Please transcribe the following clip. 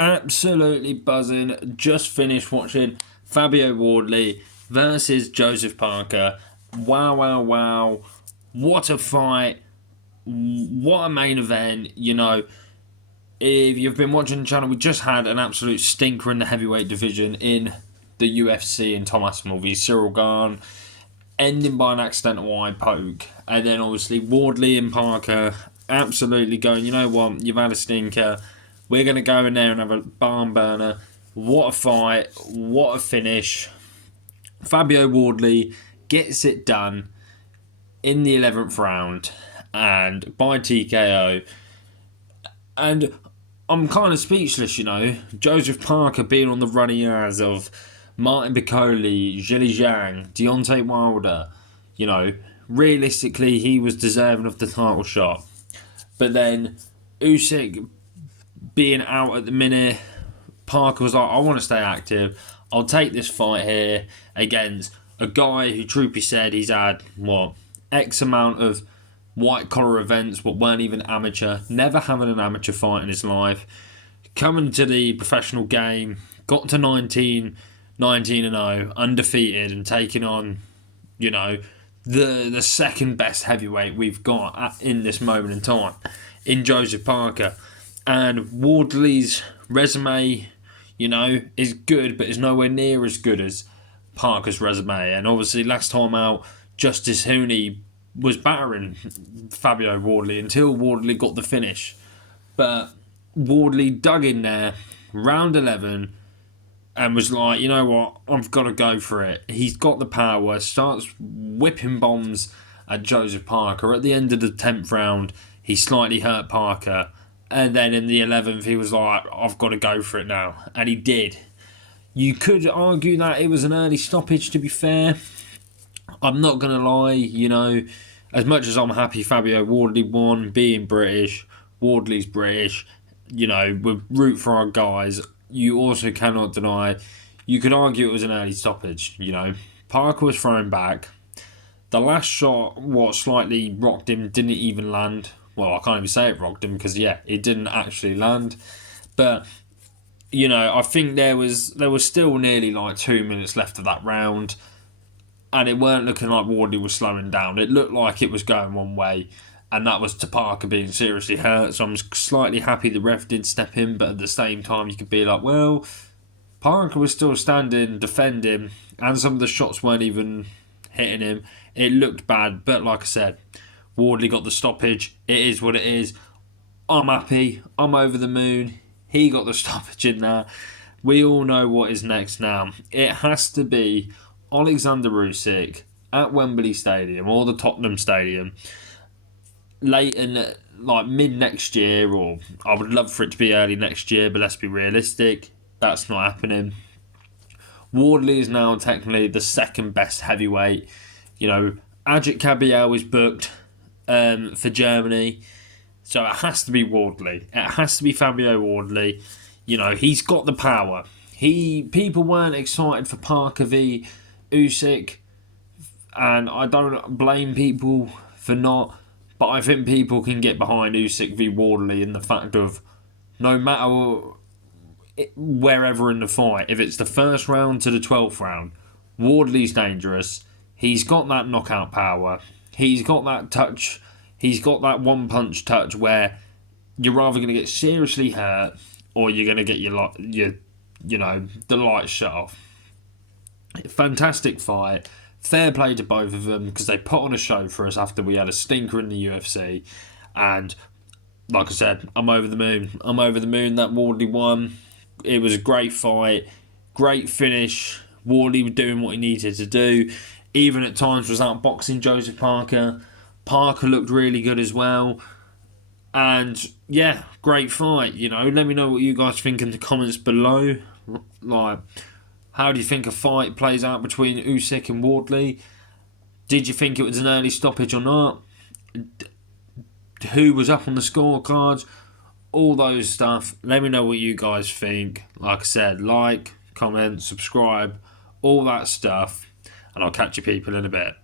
Absolutely buzzing. Just finished watching Fabio Wardley versus Joseph Parker. Wow, wow, wow. What a fight. What a main event. If you've been watching the channel, we just had an absolute stinker in the heavyweight division in the UFC in Tom Aspinall v Cyril Gahn, ending by an accidental eye poke. And then obviously Wardley and Parker absolutely going, you know what, you've had a stinker. We're going to go in there and have a barn burner. What a fight. What a finish. Fabio Wardley gets it done in the 11th round and by TKO. And I'm kind of speechless, Joseph Parker being on the running as of Martin Piccoli, Zhilei Zhang, Deontay Wilder. Realistically, he was deserving of the title shot. But then Usyk being out at the minute, Parker was like, I want to stay active. I'll take this fight here against a guy who truthfully said he's had, X amount of white collar events, but weren't even amateur, never having an amateur fight in his life, coming to the professional game, got to 19-0, undefeated, and taking on, the second best heavyweight we've got in this moment in time, in Joseph Parker. And Wardley's resume, is good, but is nowhere near as good as Parker's resume. And obviously, last time out, Justice Hooney was battering Fabio Wardley until Wardley got the finish. But Wardley dug in there, round 11, and was like, you know what, I've got to go for it. He's got the power, starts whipping bombs at Joseph Parker. At the end of the 10th round, he slightly hurt Parker. And then in the 11th, he was like, I've got to go for it now. And he did. You could argue that it was an early stoppage, to be fair. I'm not going to lie, as much as I'm happy Fabio Wardley won, being British, Wardley's British, we root for our guys. You also cannot deny, you could argue it was an early stoppage, Parker was thrown back. The last shot, slightly rocked him, didn't even land. Well, I can't even say it rocked him because, it didn't actually land. But, I think there was still nearly 2 minutes left of that round. And it weren't looking like Wardley was slowing down. It looked like it was going one way. And that was to Parker being seriously hurt. So I'm slightly happy the ref did step in. But at the same time, you could be like, well, Parker was still standing, defending. And some of the shots weren't even hitting him. It looked bad. But like I said, Wardley got the stoppage. It is what it is. I'm happy. I'm over the moon. He got the stoppage in there. We all know what is next now. It has to be Alexander Usyk at Wembley Stadium or the Tottenham Stadium late in mid next year, or I would love for it to be early next year, but let's be realistic, that's not happening. Wardley is now technically the second best heavyweight. Ajit Kabiel is booked for Germany, so it has to be Wardley. It has to be Fabio Wardley. He's got the power. People weren't excited for Parker v Usyk, and I don't blame people for not, but I think people can get behind Usyk v Wardley in the fact of no matter wherever in the fight, if it's the first round to the 12th round, Wardley's dangerous. He's got that knockout power. He's got that touch. He's got that one-punch touch where you're either going to get seriously hurt or you're going to get the lights shut off. Fantastic fight. Fair play to both of them because they put on a show for us after we had a stinker in the UFC. And like I said, I'm over the moon. I'm over the moon that Wardley won. It was a great fight. Great finish. Wardley was doing what he needed to do. Even at times was outboxing Joseph Parker. Parker looked really good as well. And great fight. Let me know what you guys think in the comments below. How do you think a fight plays out between Usyk and Wardley? Did you think it was an early stoppage or not? Who was up on the scorecards? All those stuff. Let me know what you guys think. Like I said, comment, subscribe, all that stuff. And I'll catch you people in a bit.